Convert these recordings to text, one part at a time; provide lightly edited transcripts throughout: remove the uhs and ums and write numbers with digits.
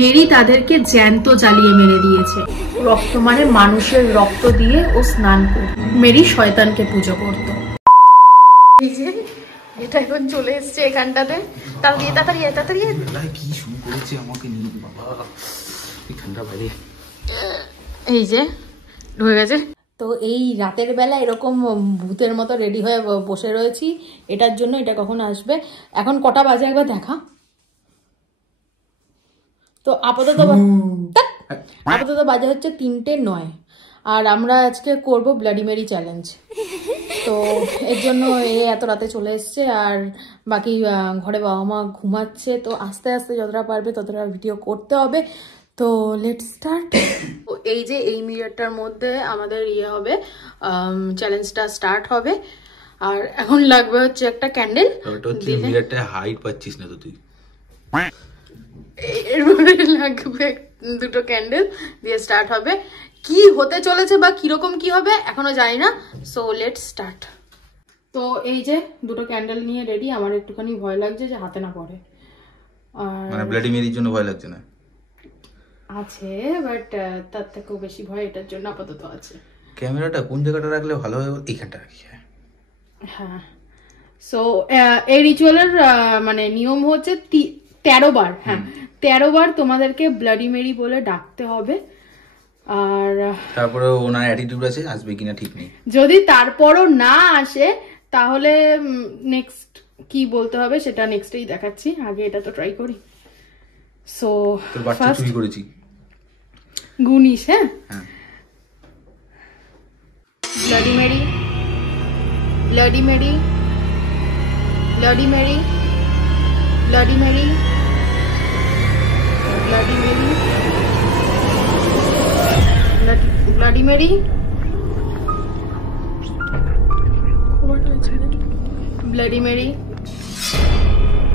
Mary তাদেরকে জ্যান্ত জ্বালিয়ে মেরে দিয়েছে। রক্ত মানে মানুষের রক্ত দিয়ে ও স্নান করত। মেরি শয়তানকে পুজো করত। এই যে এটা এখন চলে এসছে এখানটাতে। তাড়াতাড়ি কি শুরু করেছে আমাকে নিয়ে বাবা, এই ঠান্ডা বাইরে। এই যে ঢুকে গেছে। তো এই রাতের বেলা এরকম ভূতের মতো রেডি হয়ে বসে রয়েছি এটার জন্য। এটা কখন আসবে? এখন কটা বাজে একবার দেখা। তো আপাতত বাজে হচ্ছে 3:09 আর আমরা আজকে করব ব্লাডি মেরি চ্যালেঞ্জ। তো এর জন্য এত রাতে চলে এসছে আর বাকি ঘরে বাবা মা ঘুমাচ্ছে। তো আস্তে আস্তে যতটা পারবে ততটা ভিডিও করতে হবে। তো লেটস স্টার্ট। তো এই যে এই মিররটার মধ্যে আমাদের হবে চ্যালেঞ্জটা স্টার্ট হবে। আর এখন লাগবে হচ্ছে একটা ক্যান্ডেল। মিররটা হাইট পাচ্ছিস না তো তুই। এরপরে লাগবে দুটো ক্যান্ডেল দিয়ে স্টার্ট হবে। কি হতে চলেছে বা কিরকম কি হবে এখনো জানি না। So let's start. তো এই যে দুটো ক্যান্ডেল নিয়ে রেডি। আমার একটুখানি ভয় লাগছে যে হাতে না পড়ে। আর মানে ব্লাডি মেরির জন্য ভয় লাগছে না? আছে, বাট তার থেকেও বেশি ভয় এটার জন্য আপাতত আছে। ক্যামেরাটা কোন জায়গাটা রাখলে ভালো হবে? এইখানটা রাখি। হ্যাঁ। সো এই রিচুয়ালের মানে নিয়ম হচ্ছে 13 বার। হ্যাঁ, 13 বার তোমাদেরকে ব্লাডি মেরি বলে ডাকতে হবে। আর তারপরে ওনার অ্যাটিটিউড আছে, আসবে কিনা ঠিক নেই। যদি তারপরও না আসে তাহলে নেক্সট কি বলতে হবে সেটা নেক্সটেই দেখাচ্ছি। আগে এটা তো ট্রাই করি। সো তোর বাচ্চা চুরি করেছি গুনিস। হ্যাঁ, bloody Mary, bloody Mary, bloody Mary, bloody Mary, bloody Mary, bloody Mary, bloody Mary,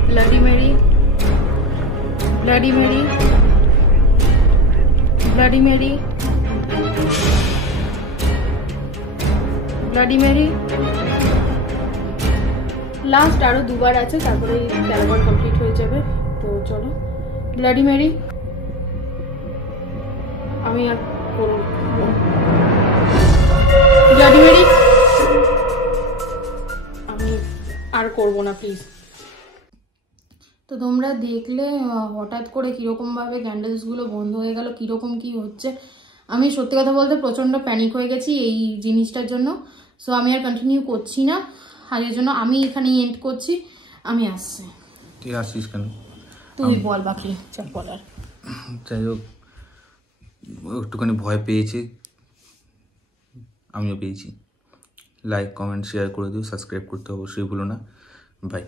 bloody Mary, bloody Mary, bloody Mary, bloody Mary. Last আরো দুবার আছে, তারপরে 13 বার কমপ্লিট হয়ে যাবে। তো চলো ব্লাডি মেরি। আমি আর করব ব্লাডি মেরি, আমি আর করব না প্লিজ। তো তোমরা দেখলে হঠাৎ করে কিরকম ভাবে ক্যান্ডেলস গুলো বন্ধ হয়ে গেল, কিরকম কি হচ্ছে। আমি সত্যি কথা বলতে প্রচন্ড প্যানিক হয়ে গেছি এই জিনিসটার জন্য। সো আমি আর কন্টিনিউ করছি না, আর এর জন্য আমি এখানেই এন্ড করছি। আমি আসছি। তুই আসছিস কেন? তুই বল বাকি চল বলার। যাই হোক, একটুখানি ভয় পেয়েছে, আমিও পেয়েছি। লাইক কমেন্ট শেয়ার করে দিও, সাবস্ক্রাইব করতে অবশ্যই ভুলো না। বাই।